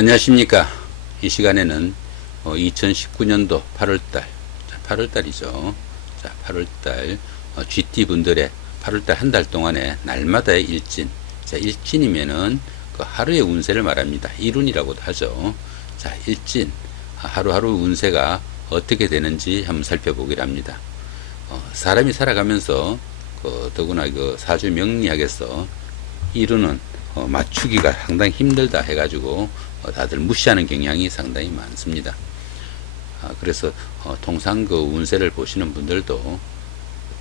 안녕하십니까. 이 시간에는 2019년도 8월달, 8월달이죠. 자, 8월달 GT 분들의 8월달 한 달 동안의 날마다의 일진. 자, 일진이면은 그 하루의 운세를 말합니다. 일운이라고도 하죠. 자, 일진 하루하루 운세가 어떻게 되는지 한번 살펴보기로 합니다. 사람이 살아가면서 더구나 사주 명리학에서 일운은 맞추기가 상당히 힘들다 해가지고 다들 무시하는 경향이 상당히 많습니다. 그래서 통상 운세를 보시는 분들도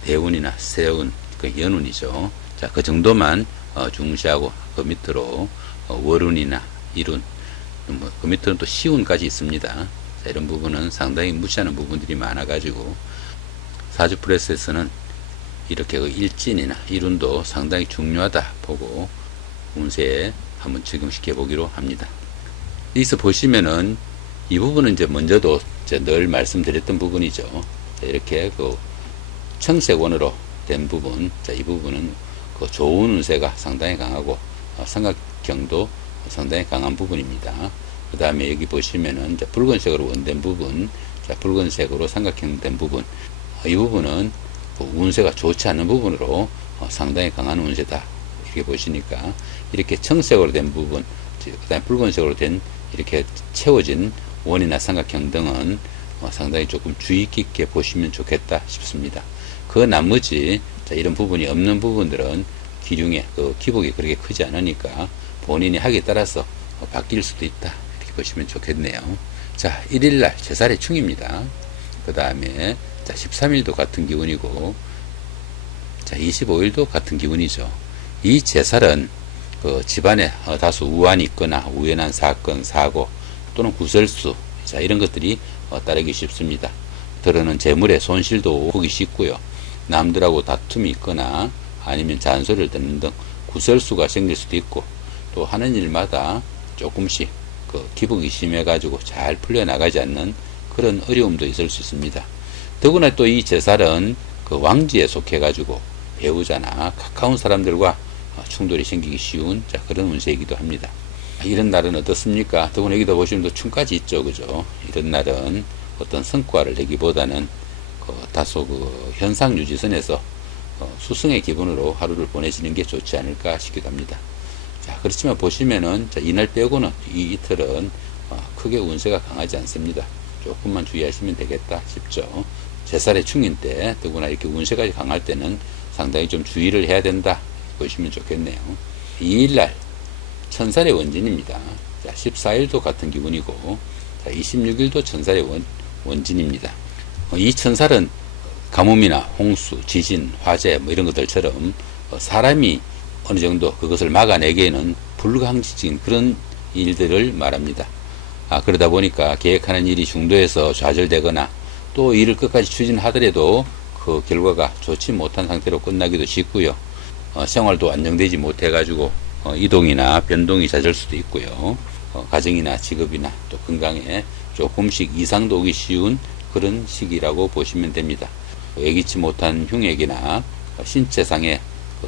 대운이나 세운, 연운이죠. 자, 그 정도만 중시하고 그 밑으로 월운이나 일운, 그 밑으로는 또 시운까지 있습니다. 자, 이런 부분은 상당히 무시하는 부분들이 많아가지고 사주 프레스에서는 이렇게 일진이나 일운도 상당히 중요하다 보고 운세에 한번 적용시켜 보기로 합니다. 여기서 보시면은 이 부분은 이제 먼저도 늘 말씀드렸던 부분이죠. 자, 이렇게 청색원으로 된 부분, 자, 이 부분은 좋은 운세가 상당히 강하고 삼각형도 상당히 강한 부분입니다. 그 다음에 여기 보시면은 이제 붉은색으로 원된 부분, 자, 붉은색으로 삼각형 된 부분, 이 부분은 운세가 좋지 않은 부분으로 상당히 강한 운세다. 이렇게 보시니까 이렇게 청색으로 된 부분, 그 다음에 붉은색으로 된 이렇게 채워진 원이나 삼각형 등은 상당히 조금 주의 깊게 보시면 좋겠다 싶습니다. 그 나머지 이런 부분이 없는 부분들은 기중에 기복이 그렇게 크지 않으니까 본인이 하기에 따라서 바뀔 수도 있다. 이렇게 보시면 좋겠네요. 자, 1일날 제살의 충입니다. 그 다음에 13일도 같은 기운이고, 자, 25일도 같은 기운이죠. 이 제살은 집안에 다소 우환이 있거나 우연한 사건, 사고 또는 구설수, 자, 이런 것들이 따르기 쉽습니다. 들어는 재물의 손실도 보기 쉽고요. 남들하고 다툼이 있거나 아니면 잔소리를 듣는 등 구설수가 생길 수도 있고, 또 하는 일마다 조금씩 기복이 심해가지고 잘 풀려나가지 않는 그런 어려움도 있을 수 있습니다. 더구나 또 이 제살은 왕지에 속해가지고 배우자나 가까운 사람들과 충돌이 생기기 쉬운 그런 운세이기도 합니다. 이런 날은 어떻습니까? 더구나 여기도 보시면 또 충까지 있죠. 그죠? 이런 날은 어떤 성과를 내기보다는 다소 현상 유지선에서 수승의 기분으로 하루를 보내시는 게 좋지 않을까 싶기도 합니다. 자, 그렇지만 보시면은 이날 빼고는 이 이틀은 크게 운세가 강하지 않습니다. 조금만 주의하시면 되겠다 싶죠. 제살의 충인 때, 더구나 이렇게 운세까지 강할 때는 상당히 좀 주의를 해야 된다 보시면 좋겠네요. 2일날 천살의 원진입니다. 자, 14일도 같은 기분이고, 자, 26일도 천살의 원진입니다. 이 천살은 가뭄이나 홍수, 지진, 화재 이런 것들처럼 사람이 어느 정도 그것을 막아내기에는 불가항적인 그런 일들을 말합니다. 그러다 보니까 계획하는 일이 중도에서 좌절되거나 또 일을 끝까지 추진하더라도 그 결과가 좋지 못한 상태로 끝나기도 쉽고요. 생활도 안정되지 못해가지고 이동이나 변동이 잦을 수도 있고요. 가정이나 직업이나 또 건강에 조금씩 이상도 오기 쉬운 그런 시기라고 보시면 됩니다. 예기치 못한 흉액이나 신체상의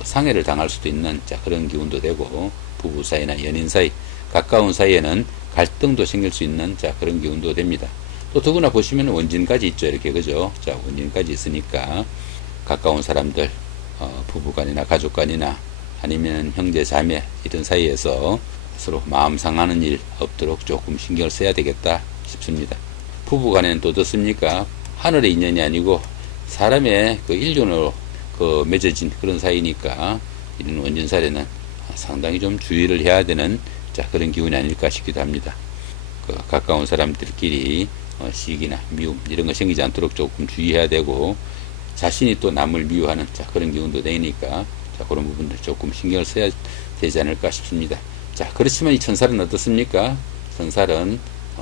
상해를 당할 수도 있는 그런 기운도 되고, 부부 사이나 연인 사이, 가까운 사이에는 갈등도 생길 수 있는 그런 기운도 됩니다. 또 더구나 보시면 원진까지 있죠. 이렇게, 그죠? 자, 원진까지 있으니까 가까운 사람들, 부부간이나 가족간이나 아니면 형제 자매 이런 사이에서 서로 마음 상하는 일 없도록 조금 신경을 써야 되겠다 싶습니다. 부부간에는 또 어떻습니까? 하늘의 인연이 아니고 사람의 인연으로 맺어진 그런 사이니까 이런 원진살에는 상당히 좀 주의를 해야 되는 그런 기운이 아닐까 싶기도 합니다. 가까운 사람들끼리 시기나 미움 이런 거 생기지 않도록 조금 주의해야 되고, 자신이 또 남을 미워하는 그런 기운도 되니까 그런 부분들 조금 신경을 써야 되지 않을까 싶습니다. 자, 그렇지만 이 천살은 어떻습니까? 천살은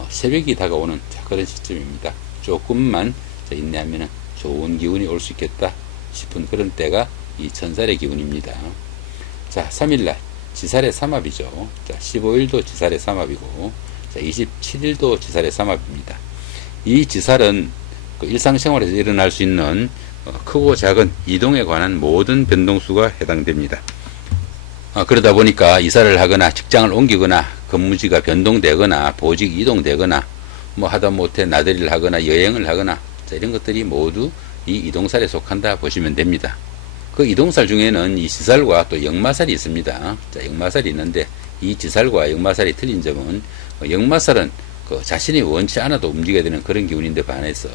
새벽이 다가오는 그런 시점입니다. 조금만 인내하면 좋은 기운이 올 수 있겠다 싶은 그런 때가 이 천살의 기운입니다. 자, 3일날 지살의 삼합이죠. 자, 15일도 지살의 삼합이고, 자, 27일도 지살의 삼합입니다. 이 지살은 일상생활에서 일어날 수 있는 크고 작은 이동에 관한 모든 변동수가 해당됩니다. 그러다 보니까 이사를 하거나 직장을 옮기거나 근무지가 변동되거나 보직 이동되거나 뭐 하다못해 나들이를 하거나 여행을 하거나 자, 이런 것들이 모두 이 이동살에 속한다 보시면 됩니다. 그 이동살 중에는 이 지살과 또 역마살이 있습니다. 자, 역마살이 있는데 이 지살과 역마살이 틀린 점은 역마살은 그 자신이 원치 않아도 움직여야 되는 그런 기운인데 반해서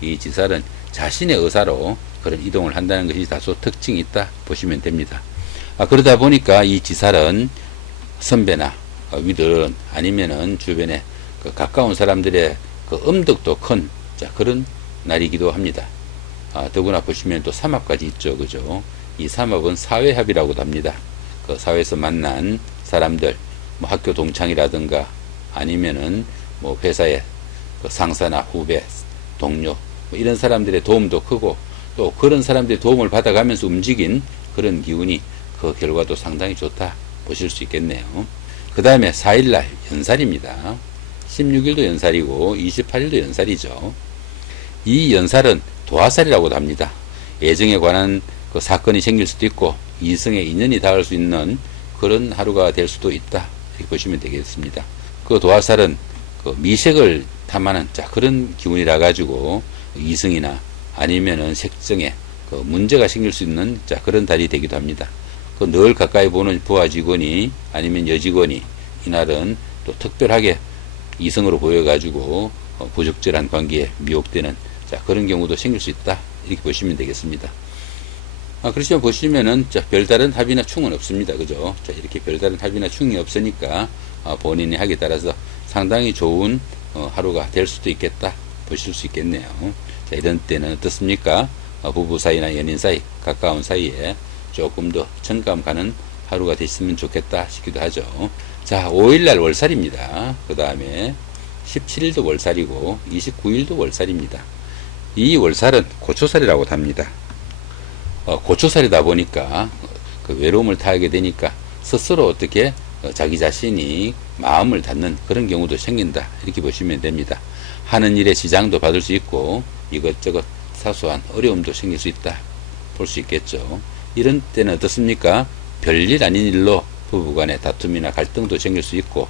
이 지살은 자신의 의사로 그런 이동을 한다는 것이 다소 특징이 있다 보시면 됩니다. 그러다 보니까 이 지살은 선배나 위든 아니면은 주변에 그 가까운 사람들의 그 음덕도 큰 자, 그런 날이기도 합니다. 더구나 보시면 또 삼합까지 있죠. 그죠? 이 삼합은 사회합이라고도 합니다. 그 사회에서 만난 사람들, 뭐 학교 동창이라든가 아니면은 뭐 회사의 그 상사나 후배, 동료, 뭐 이런 사람들의 도움도 크고 또 그런 사람들의 도움을 받아가면서 움직인 그런 기운이 그 결과도 상당히 좋다 보실 수 있겠네요. 그 다음에 4일날 연살입니다. 16일도 연살이고 28일도 연살이죠. 이 연살은 도화살이라고도 합니다. 애정에 관한 그 사건이 생길 수도 있고 이성의 인연이 닿을 수 있는 그런 하루가 될 수도 있다 이렇게 보시면 되겠습니다. 그 도화살은 그 미색을 탐하는 자 그런 기운이라 가지고 이성이나 아니면은 색정에 그 문제가 생길 수 있는 자 그런 달이 되기도 합니다. 그 늘 가까이 보는 부하 직원이 아니면 여직원이 이날은 또 특별하게 이성으로 보여가지고 부적절한 관계에 미혹되는 자 그런 경우도 생길 수 있다 이렇게 보시면 되겠습니다. 그렇지만 보시면은 자 별다른 합이나 충은 없습니다. 그죠? 자 이렇게 별다른 합이나 충이 없으니까 본인의 학에 따라서 상당히 좋은 하루가 될 수도 있겠다 보실 수 있겠네요. 자 이런 때는 어떻습니까? 부부 사이나 연인 사이 가까운 사이에 조금 더 정감 가는 하루가 됐으면 좋겠다 싶기도 하죠. 자 5일날 월살입니다. 그 다음에 17일도 월살이고 29일도 월살입니다. 이 월살은 고초살이라고 합니다. 고초살이다 보니까 그 외로움을 타게 되니까 스스로 어떻게 자기 자신이 마음을 닫는 그런 경우도 생긴다 이렇게 보시면 됩니다. 하는 일에 지장도 받을 수 있고 이것저것 사소한 어려움도 생길 수 있다 볼 수 있겠죠. 이런 때는 어떻습니까? 별일 아닌 일로 부부간의 다툼이나 갈등도 생길 수 있고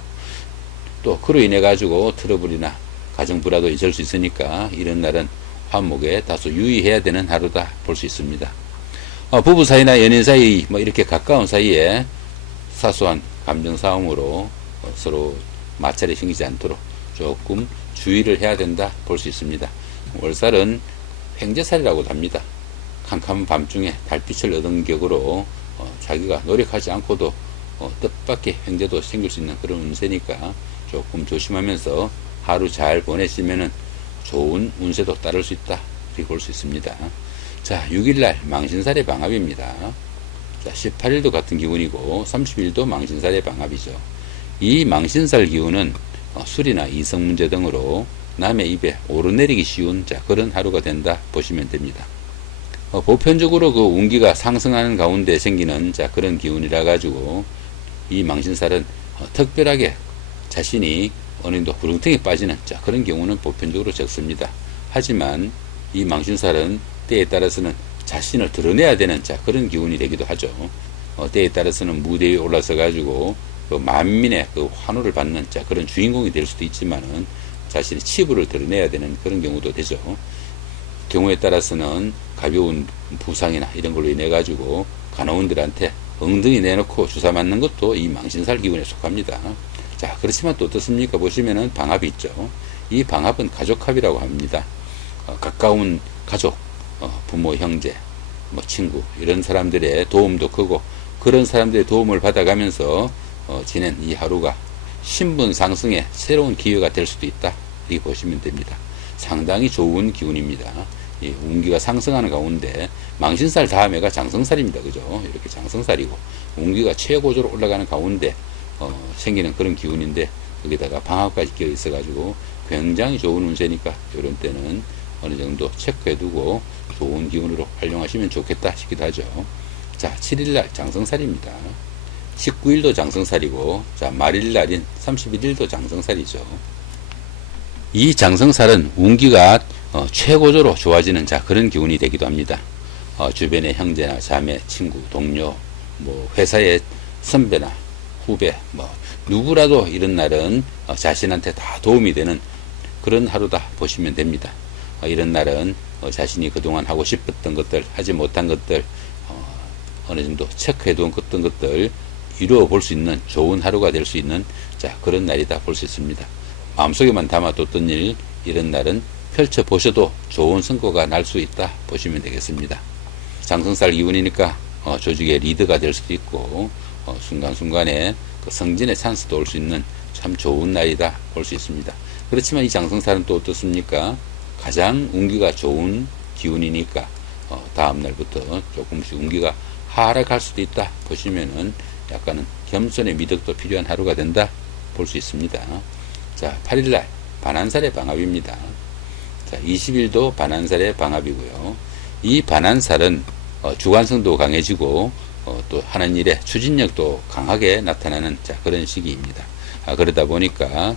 또 그로 인해 가지고 트러블이나 가정 불화도 있을 수 있으니까 이런 날은 화목에 다소 유의해야 되는 하루다 볼 수 있습니다. 부부 사이나 연인 사이 뭐 이렇게 가까운 사이에 사소한 감정 싸움으로 서로 마찰이 생기지 않도록 조금 주의를 해야 된다 볼 수 있습니다. 월살은 횡재살이라고도 합니다. 캄캄한 밤중에 달빛을 얻은 격으로 자기가 노력하지 않고도 뜻밖의 횡재도 생길 수 있는 그런 운세니까 조금 조심하면서 하루 잘 보내시면은 좋은 운세도 따를 수 있다 이렇게 볼 수 있습니다. 자 6일날 망신살의 방합입니다. 자 18일도 같은 기운이고 30일도 망신살의 방합이죠. 이 망신살 기운은 술이나 이성 문제 등으로 남의 입에 오르내리기 쉬운 자 그런 하루가 된다 보시면 됩니다. 보편적으로 그 운기가 상승하는 가운데 생기는 자 그런 기운이라 가지고 이 망신살은 특별하게 자신이 어느 정도 구렁텅이 빠지는 자 그런 경우는 보편적으로 적습니다. 하지만 이 망신살은 때에 따라서는 자신을 드러내야 되는 자 그런 기운이 되기도 하죠. 때에 따라서는 무대 위에 올라서 가지고 그 만민의 그 환호를 받는 자 그런 주인공이 될 수도 있지만은 자신의 치부를 드러내야 되는 그런 경우도 되죠. 경우에 따라서는 가벼운 부상이나 이런 걸로 인해 가지고 간호원들한테 엉덩이 내놓고 주사 맞는 것도 이 망신살 기운에 속합니다. 자 그렇지만 또 어떻습니까? 보시면은 방합이 있죠. 이 방합은 가족합이라고 합니다. 가까운 가족, 부모, 형제, 뭐 친구 이런 사람들의 도움도 크고 그런 사람들의 도움을 받아가면서 지낸 이 하루가 신분 상승의 새로운 기회가 될 수도 있다 이렇게 보시면 됩니다. 상당히 좋은 기운입니다. 이 운기가 상승하는 가운데 망신살 다음에가 장성살입니다. 그죠? 이렇게 장성살이고 운기가 최고조로 올라가는 가운데 생기는 그런 기운인데 거기다가 방학까지 끼어 있어 가지고 굉장히 좋은 운세니까 이런 때는 어느 정도 체크해 두고 좋은 기운으로 활용하시면 좋겠다 싶기도 하죠. 자 7일날 장성살입니다. 19일도 장성살이고 자 말일날인 31일도 장성살이죠. 이 장성살은 운기가 최고조로 좋아지는 자 그런 기운이 되기도 합니다. 주변의 형제나 자매, 친구, 동료, 뭐 회사의 선배나 후배, 뭐 누구라도 이런 날은 자신한테 다 도움이 되는 그런 하루다 보시면 됩니다. 이런 날은 자신이 그동안 하고 싶었던 것들, 하지 못한 것들, 어느 정도 체크해둔 어떤 것들 이루어 볼 수 있는 좋은 하루가 될 수 있는 그런 날이다 볼 수 있습니다. 마음속에만 담아뒀던 일, 이런 날은 펼쳐보셔도 좋은 성과가 날 수 있다 보시면 되겠습니다. 장성살 기운이니까 조직의 리더가 될 수도 있고 순간순간에 그 성진의 찬스도 올 수 있는 참 좋은 날이다 볼 수 있습니다. 그렇지만 이 장성살은 또 어떻습니까? 가장 운기가 좋은 기운이니까 다음 날부터 조금씩 운기가 하락할 수도 있다 보시면은 약간은 겸손의 미덕도 필요한 하루가 된다 볼 수 있습니다. 자, 8일날 반한살의 방합입니다. 자, 20일도 반한살의 방합이고요. 이 반한살은 주관성도 강해지고 또 하는 일에 추진력도 강하게 나타나는 그런 시기입니다. 그러다 보니까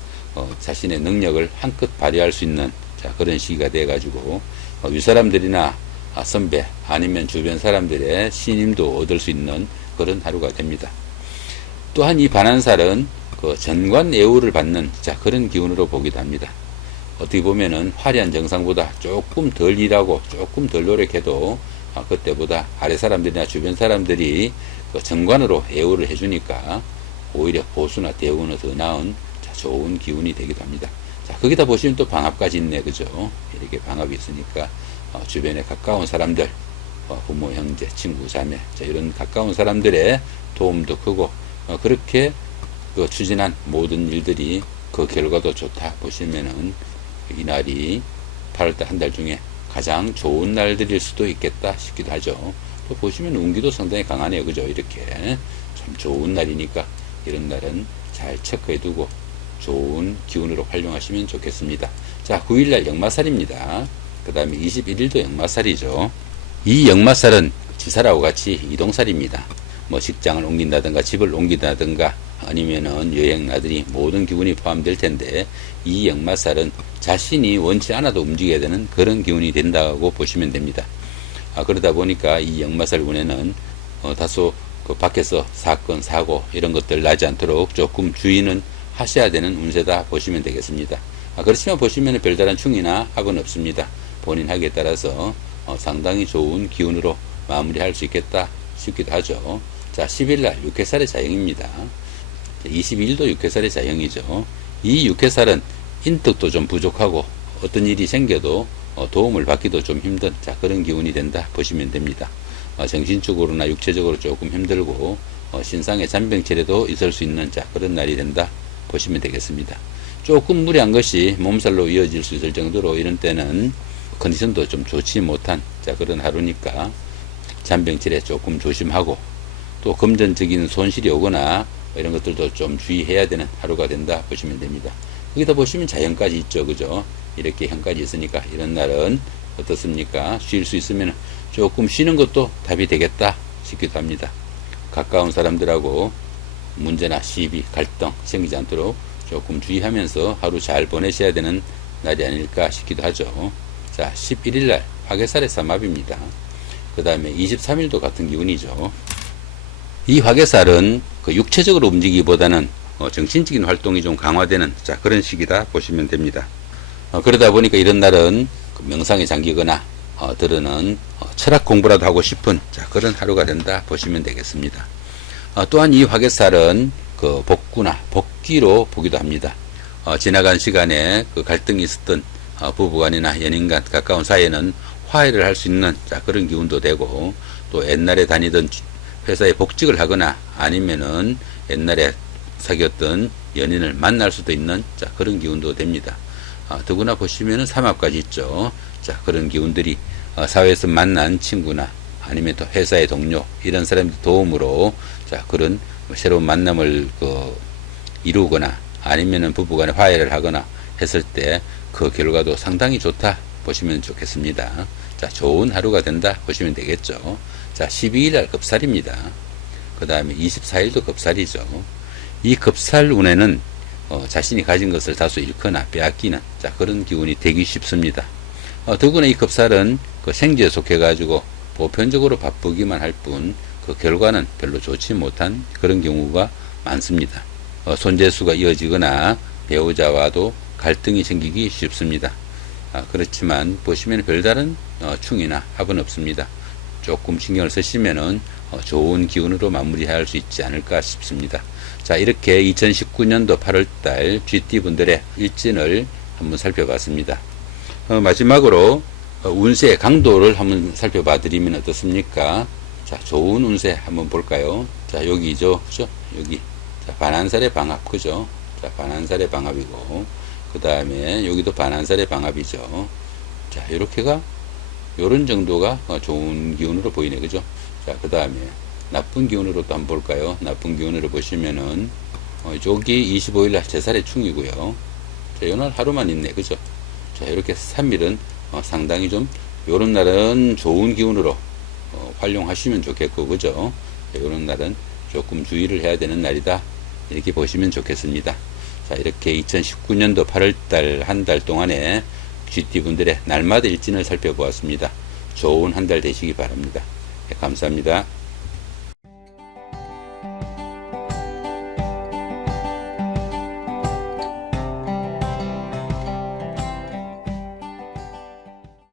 자신의 능력을 한껏 발휘할 수 있는 그런 시기가 돼 가지고 윗사람들이나 선배 아니면 주변 사람들의 신임도 얻을 수 있는 그런 하루가 됩니다. 또한 이 반한살은 그 전관예우를 받는 그런 기운으로 보기도 합니다. 어떻게 보면은 화려한 정상보다 조금 덜 일하고 조금 덜 노력해도 그때보다 아래 사람들이나 주변 사람들이 그 정관으로 예우를 해주니까 오히려 보수나 대우는 더 나은 좋은 기운이 되기도 합니다. 자, 거기다 보시면 또 방합까지 있네, 그죠? 이렇게 방합이 있으니까 주변에 가까운 사람들, 부모, 형제, 친구, 자매, 이런 가까운 사람들의 도움도 크고 그렇게 그 추진한 모든 일들이 그 결과도 좋다 보시면은 이 날이 8월달 한 달 중에 가장 좋은 날들일 수도 있겠다 싶기도 하죠. 또 보시면 운기도 상당히 강하네요, 그죠? 이렇게 참 좋은 날이니까 이런 날은 잘 체크해두고 좋은 기운으로 활용하시면 좋겠습니다. 자, 9일날 역마살입니다. 그 다음에 21일도 역마살이죠. 이 역마살은 지살하고 같이 이동살입니다. 뭐 직장을 옮긴다든가 집을 옮긴다든가 아니면은 여행 나들이 모든 기운이 포함될 텐데 이 역마살은 자신이 원치 않아도 움직여야 되는 그런 기운이 된다고 보시면 됩니다. 그러다 보니까 이 역마살 운에는 다소 그 밖에서 사건, 사고 이런 것들 나지 않도록 조금 주의는 하셔야 되는 운세다 보시면 되겠습니다. 그렇지만 보시면 별다른 충이나 합은 없습니다. 본인 하기에 따라서 상당히 좋은 기운으로 마무리할 수 있겠다 싶기도 하죠. 자, 10일날 육해살의 자영입니다. 22일도 육해살의 자영이죠. 이 육해살은 인덕도 좀 부족하고 어떤 일이 생겨도 도움을 받기도 좀 힘든 그런 기운이 된다 보시면 됩니다. 정신적으로나 육체적으로 조금 힘들고 신상의 잔병치레도 있을 수 있는 그런 날이 된다 보시면 되겠습니다. 조금 무리한 것이 몸살로 이어질 수 있을 정도로 이런 때는 컨디션도 좀 좋지 못한 그런 하루니까 잔병치레 조금 조심하고 또 금전적인 손실이 오거나 이런 것들도 좀 주의해야 되는 하루가 된다 보시면 됩니다. 여기다 보시면 자연까지 있죠, 그죠? 이렇게 현까지 있으니까 이런 날은 어떻습니까? 쉴 수 있으면 조금 쉬는 것도 답이 되겠다 싶기도 합니다. 가까운 사람들하고 문제나 시비, 갈등 생기지 않도록 조금 주의하면서 하루 잘 보내셔야 되는 날이 아닐까 싶기도 하죠. 자, 11일날 화개살의 삼합입니다. 그 다음에 23일도 같은 기운이죠. 이 화개살은 그 육체적으로 움직이기보다는 정신적인 활동이 좀 강화되는 그런 시기다 보시면 됩니다. 그러다 보니까 이런 날은 그 명상에 잠기거나 들으는 철학 공부라도 하고 싶은 그런 하루가 된다 보시면 되겠습니다. 또한 이 화개살은 그 복구나 복귀로 보기도 합니다. 지나간 시간에 그 갈등이 있었던 부부간이나 연인간 가까운 사이에는 화해를 할 수 있는 그런 기운도 되고 또 옛날에 다니던 회사에 복직을 하거나 아니면은 옛날에 사귀었던 연인을 만날 수도 있는 그런 기운도 됩니다. 더구나 보시면은 삼합까지 있죠. 그런 기운들이 사회에서 만난 친구나 아니면 또 회사의 동료 이런 사람들 도움으로 그런 새로운 만남을 이루거나 아니면은 부부간에 화해를 하거나 했을 때 그 결과도 상당히 좋다 보시면 좋겠습니다. 좋은 하루가 된다 보시면 되겠죠. 12일날 급살입니다. 그 다음에 24일도 급살이죠. 이 급살 운에는 자신이 가진 것을 다소 잃거나 빼앗기는 그런 기운이 되기 쉽습니다. 더구나 이 급살은 그 생지에 속해 가지고 보편적으로 바쁘기만 할 뿐 그 결과는 별로 좋지 못한 그런 경우가 많습니다. 손재수가 이어지거나 배우자와도 갈등이 생기기 쉽습니다. 그렇지만 보시면 별다른 충이나 합은 없습니다. 조금 신경을 쓰시면은 좋은 기운으로 마무리할 수 있지 않을까 싶습니다. 자, 이렇게 2019년도 8월달 GT분들의 일진을 한번 살펴봤습니다. 마지막으로 운세의 강도를 한번 살펴봐 드리면 어떻습니까? 자, 좋은 운세 한번 볼까요? 자, 여기죠. 그죠? 여기. 자, 반한살의 방합. 그죠? 자, 반한살의 방합이고, 그 다음에 여기도 반한살의 방합이죠. 자, 요렇게가, 요런 정도가 좋은 기운으로 보이네. 그죠? 자, 그 다음에 나쁜 기운으로 또 한번 볼까요? 나쁜 기운으로 보시면은, 여기 25일날 제살의 충이고요. 자, 요날 하루만 있네. 그죠? 자, 이렇게 3일은 상당히 좀, 요런 날은 좋은 기운으로 활용하시면 좋겠고, 그죠? 자, 요런 날은 조금 주의를 해야 되는 날이다. 이렇게 보시면 좋겠습니다. 자, 이렇게 2019년도 8월달 한 달 동안에 GT분들의 날마다 일진을 살펴보았습니다. 좋은 한 달 되시기 바랍니다. 네, 감사합니다.